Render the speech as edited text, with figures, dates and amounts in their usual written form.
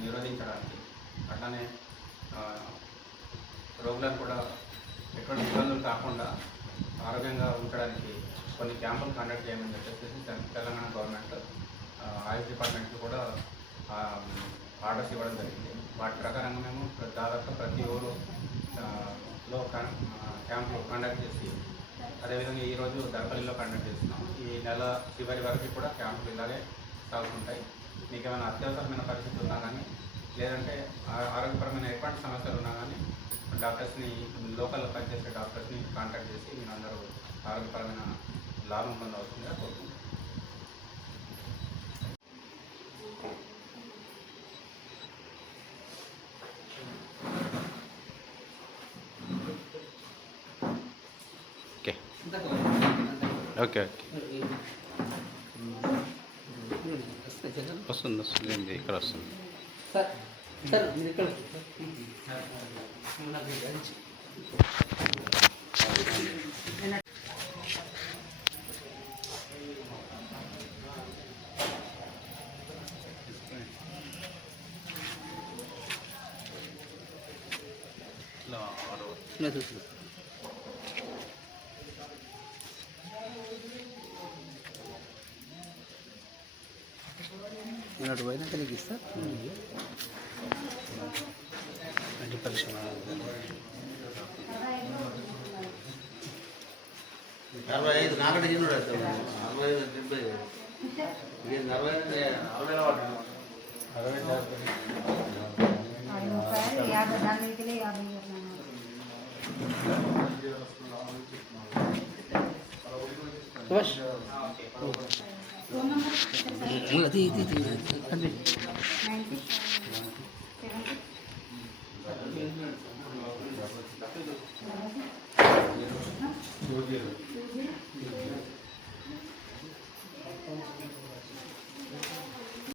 నిరోధించడానికి అట్లానే రోగులను కూడా ఎటువంటి ఇబ్బందులు కాకుండా ఆరోగ్యంగా ఉంచడానికి కొన్ని క్యాంపులు కండక్ట్ చేయమని చెప్పేసి తెలంగాణ గవర్నమెంట్ ఆయుష్ డిపార్ట్మెంట్కి కూడా ఆర్డర్స్ ఇవ్వడం జరిగింది. వాటి ప్రకారంగా మేము దాదాపు ప్రతి ఊరులో క్యాంపు కండక్ట్ చేసి అదేవిధంగా ఈరోజు దర్పల్లిలో కండక్ట్ చేస్తున్నాం. ఈ నెల చివరి వరకు కూడా క్యాంపులు ఇలాగే సాగుతుంటాయి. మీకు ఏమైనా అత్యవసరమైన పరిస్థితి ఉన్నా కానీ లేదంటే ఆరోగ్యపరమైన ఎటువంటి సమస్యలు ఉన్నా కానీ డాక్టర్స్ని లోకల్లో పనిచేసే డాక్టర్స్ని కాంటాక్ట్ చేసి మీరు అందరూ ఆరోగ్యపరమైన లాభం పొందవలసిందిగా కోరుకుంటున్నాను. ఓకే వస్తుంది వస్తుంది ఇక్కడ వస్తుంది సార్ సార్ మీరు ఇక్కడ నేను పోయినా కలిగి సార్ అంటే పరీక్ష 45 నాకటి తిన్నాడు 45 70 నేను 45 60 50